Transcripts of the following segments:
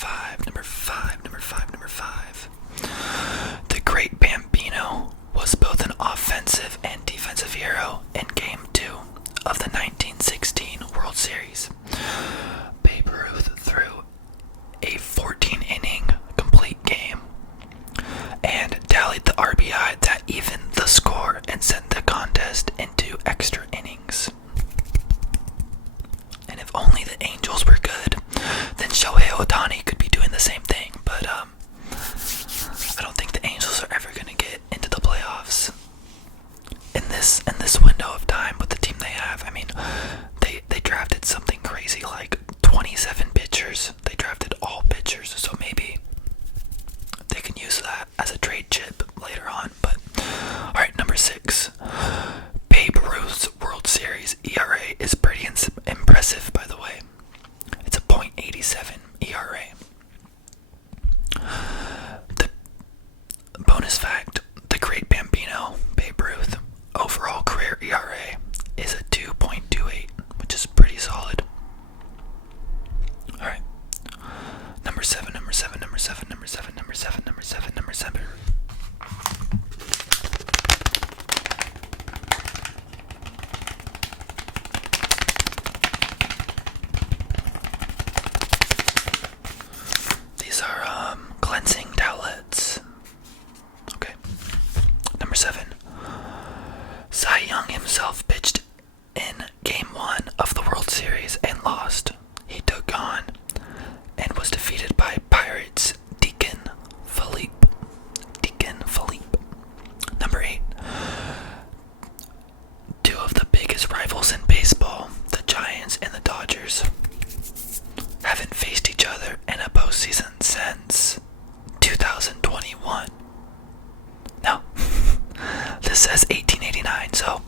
five. The Great Bambino was both an offensive and defensive hero in Game 2 of the 1916 World Series. Babe Ruth threw a 14-inning complete game and tallied the RBI that evened the score and sent the contest into extra innings. And if only the Angels were good, then Shohei Ohtani could be doing the same thing, but I don't think the Angels are ever going to get into the playoffs in this window of time with the team they have. I mean, they drafted something crazy like 27 pitchers. They drafted all pitchers, so maybe they can use that as a trade chip later on. But alright, number 6. Babe Ruth's World Series ERA is pretty impressive, by the way. It's a .87 ERA. The bonus fact, the Great Bambino, Babe Ruth, overall career ERA is a 2.28, which is pretty solid. Alright. Number 7. These are cleansing towelettes. Okay. Number 7. Cy Young himself pitched in Game 1 of the World Series and lost. He took on and was defeated by Pirates Deacon Philippe. Number 8. Two of the biggest rivals in baseball, the Giants and the Dodgers, haven't faced each other in a postseason since 2021. No, this says 1889, so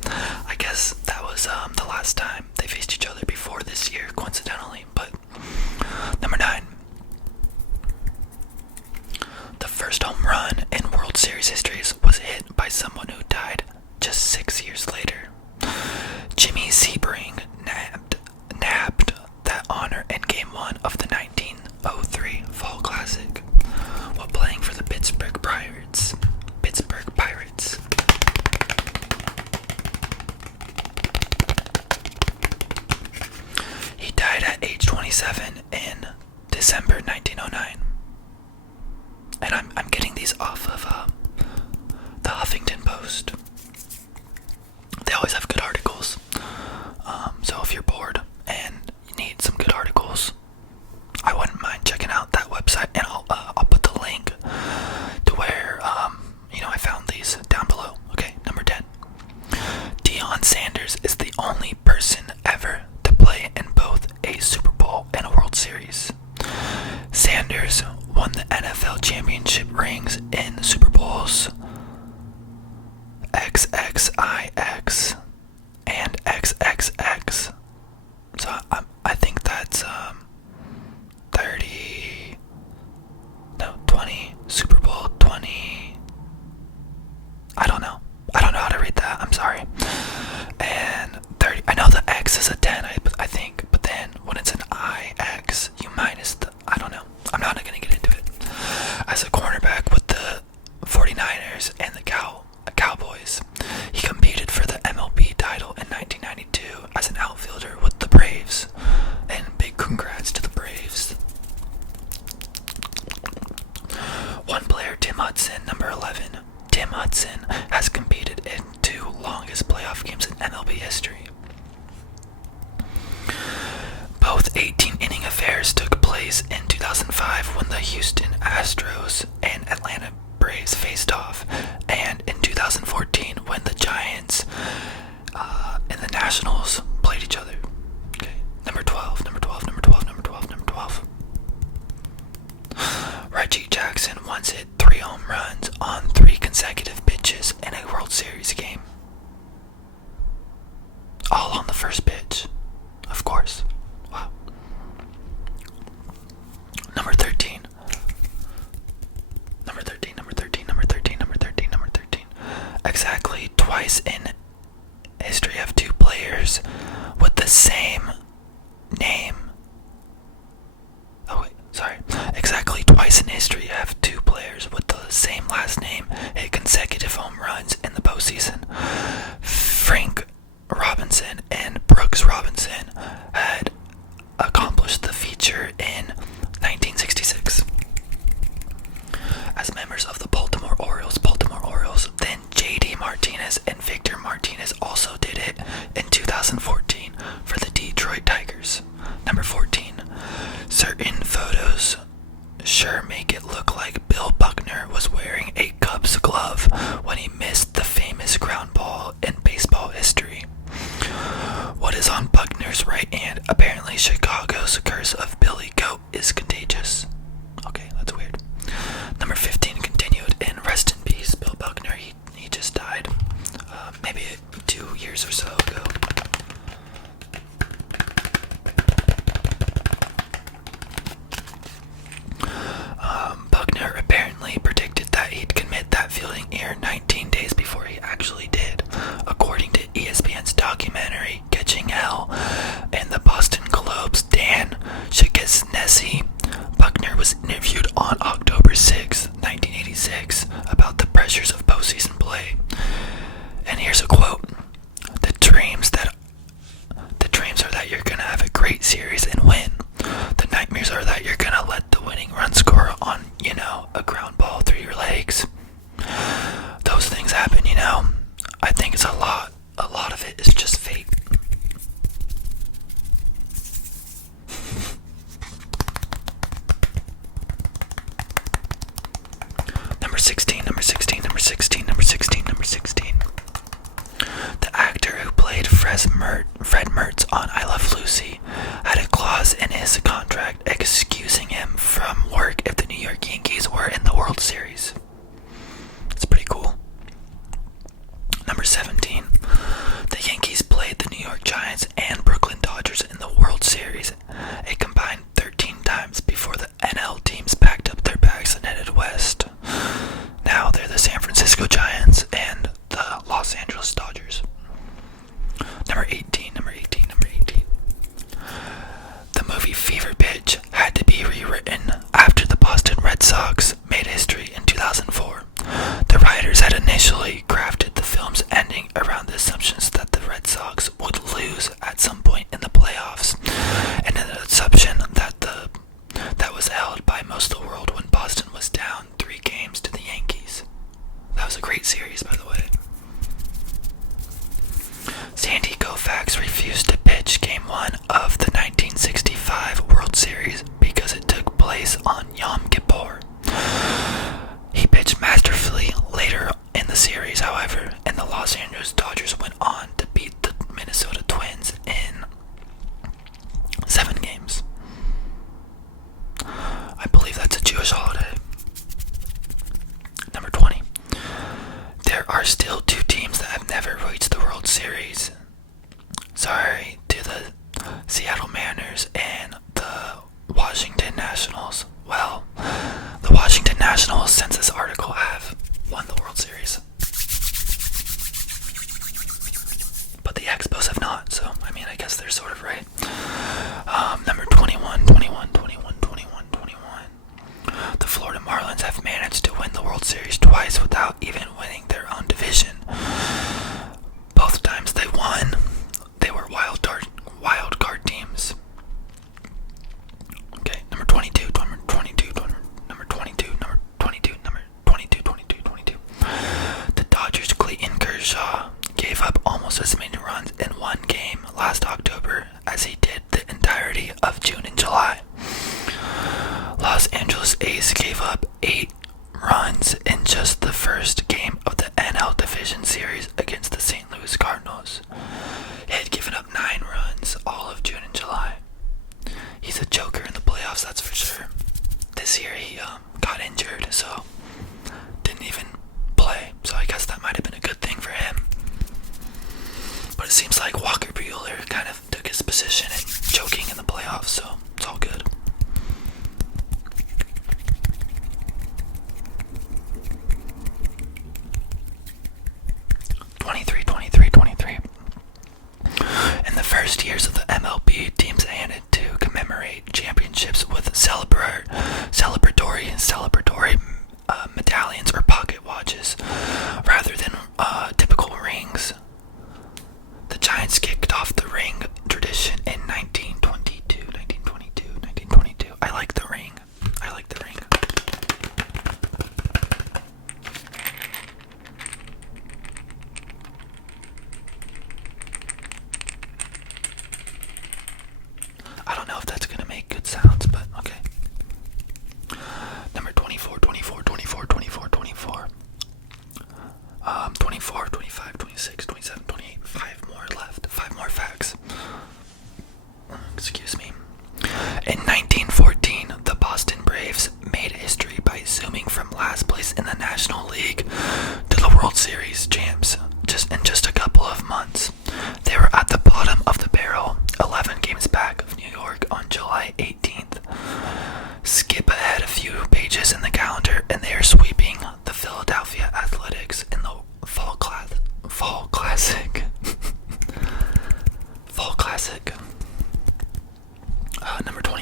I guess that was the last time they faced each other before this year, coincidentally. But number 9. The first home run in World Series history was hit by someone who died just 6 years later. Jimmy Sebring nabbed that honor in Game 1 of the 1903 Fall Classic while playing for the Pittsburgh Pirates. He died at age 27 in December 1909. And I'm getting these off of the Huffington Post. They always have good articles. So if you're bored and you need some good articles, I wouldn't mind checking out that website, and I'll put the link to where I found these down below. Okay, number 10. Deion Sanders is the only person ever to play in both a Super Bowl and a World Series. Sanders won the NFL championship rings in Super Bowls XXIX and XXX. So I think that's 20 Super Bowl 20. I don't know how to read that. I'm sorry. And 30. I know the X is a 10. I think, but then when it's an IX, you minus the. I don't know. I'm not gonna get into it. As a cornerback with the 49ers and the Cowboys, he competed for the MLB title in 1992 as an outfielder with the Braves. And big congrats to the Braves. One player, Tim Hudson, number 11. Tim Hudson has competed in 2 longest playoff games in MLB history. Both 18-inning affairs took place in 2005 when the Houston Astros and Atlanta Braves faced off, and in 2014 when the Giants and the Nationals played each other. Okay, number 12. Reggie Jackson once hit 3 home runs on 3 consecutive pitches in a World Series game. All on the first pitch, of course. Wow. Number 13. Exactly twice in history of 2 players pitcher in 1966. As members of the Baltimore Orioles, then J.D. Martinez and Victor Martinez also did it in 2014 for the Detroit Tigers. Number 14. Certain photos sure make it look like Bill Buckner was wearing a Cubs glove when he missed the famous ground ball in baseball history. What is on Buckner's right hand? Apparently Chicago's curse of Billy Goat is contagious. Okay, that's weird. Number 15 continued, and rest in peace, Bill Buckner. He just died maybe 2 years or so ago. Buckner apparently predicted that he'd commit that fielding error 19 days before he actually did. According to ESPN's documentary Catching Hell and the Boston Globe's Dan Shaughnessy, Buckner was interviewed on October 6, 1986, about the pressures of postseason play. And here's a quote: The dreams are that you're gonna have a great series and win. The nightmares are that you're gonna let the winning run score on, a ground ball through your legs. Those things happen, I think it's a lot of it is just fate. Number 16. The actor who played Fred Mertz on I Love Lucy had a clause in his contract excusing him from work if the New York Yankees were in the World Series. It's pretty cool. Number 17. The Yankees played the New York Giants and Brooklyn Dodgers in the World Series a combined 13 times before the NL teams packed up their bags and headed west. Now they're the San Francisco Giants and the Los Angeles Dodgers. Number 18. The movie Fever Pitch had to be rewritten after the Boston Red Sox made history in 2004. The writers had initially crafted the film's ending around the assumptions that the Red Sox would lose at some point in the playoffs, and an assumption that was held by most of the world when Boston was down 3 games to the Yankees. That was a great series, by the way. Sandy Koufax refused to pitch Game 1 of the 1965 World Series because it took place on Yom Kippur. He pitched masterfully later in the series, however, and the Los Angeles Dodgers went on to beat the Minnesota Twins in 7 games. I believe that's a Jewish holiday. Number 20. There are still 2 teams that have never reached the World Series. Sorry to the Seattle Mariners and the Washington Nationals. Well, the Washington Nationals, since this article, have won the World Series. But the Expos have not, so, I guess they're sort of right. Number 21. The Florida Marlins have managed to win the World Series twice without even winning their own division. Both times they won, they were wild card teams. Okay, number 22. The Dodgers' Clayton Kershaw gave up almost as many runs in one game last October as he did the entirety of June and July. Los Angeles A's gave up 8 runs in just the first game of the NL Division Series against the St. Louis Cardinals. He had given up 9 runs all of June and July. He's a joker in the playoffs, that's for sure. This year he got injured, so didn't even play. So I guess that might have been a good thing for him. But it seems like Walker Buehler kind of took his position in choking in the playoffs, so it's all good. In the first years of the MLB, teams handed to commemorate championships with celebratory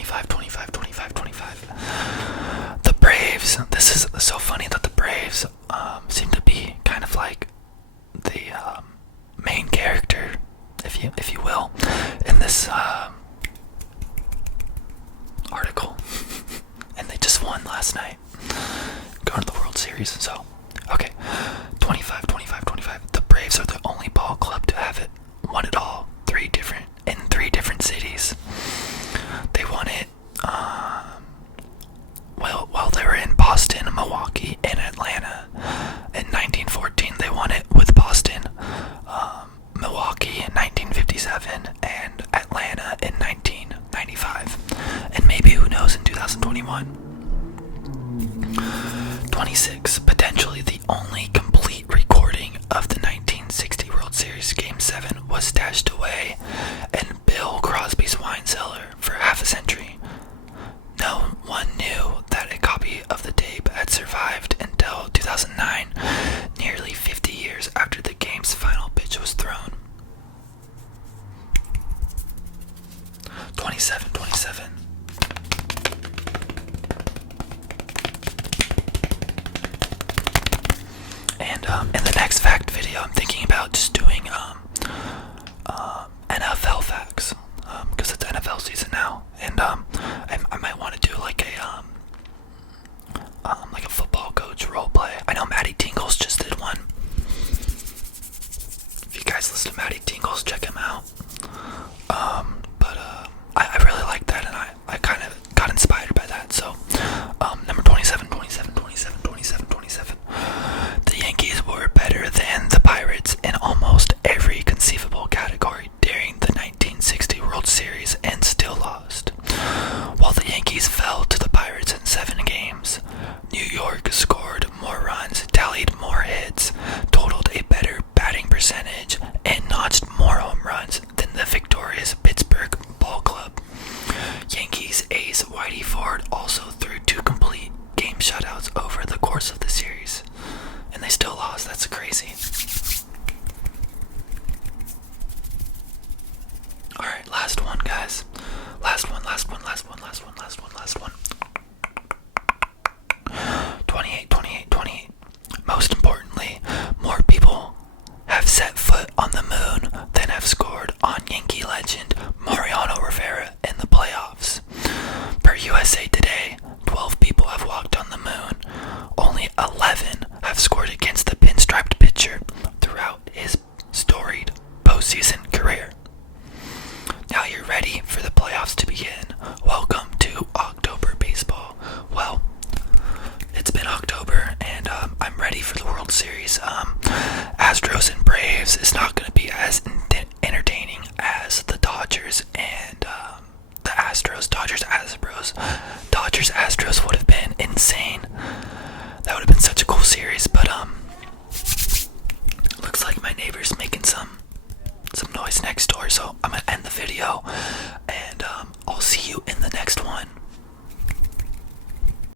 25, 25, 25, 25. The Braves, this is so funny that the Braves seem to be kind of like the main character, if you will, in this article. And they just won last night, going to the World Series. So, okay, 25, 25, 25. The Braves are the only ball club to have it won it all in three different cities. They won it while they were in Boston, Milwaukee, and Atlanta. In 1914, they won it with Boston, Milwaukee in 1957, and Atlanta in 1995. And maybe, who knows, in 2021. 26, potentially the only complete recording of the 1960 World Series Game 7 was stashed away in Bill Crosby's wine cellar for half a century. No one knew that a copy of the tape had survived until 2009, nearly 50 years after the game's final pitch was thrown. 27, 27. And in the next fact video, I'm thinking about just doing NFL facts, because it's NFL season now, and I might want to do like a football coach role play. I know Matty Tingles just did one. If you guys listen to Matty Tingles, check him out. But I really like that, and I kind of got inspired by that. So number 27, 27, 27, 27, 27. The Yankees were better than the Pirates in almost every conceivable category during the 1960 World Series and still lost. While the Yankees fell to the Pirates in 7 games, New York scored more runs, tallied more hits, totaled a better batting percentage, and notched more home runs than the victorious Pittsburgh Ball Club. Yankees ace Whitey Ford also threw 2 complete game shutouts over the course of the series, and they still lost. That's crazy. Alright, last one, guys. Last one. 28, 28, 28. Most importantly, more people have set foot on the moon than have scored on Yankee legend Mariano Rivera in the playoffs. Per USA Today, 12 people have walked on the moon. Only 11 have scored against the pinstriped pitcher throughout his storied postseason career. Now you're ready for the playoffs to begin. Welcome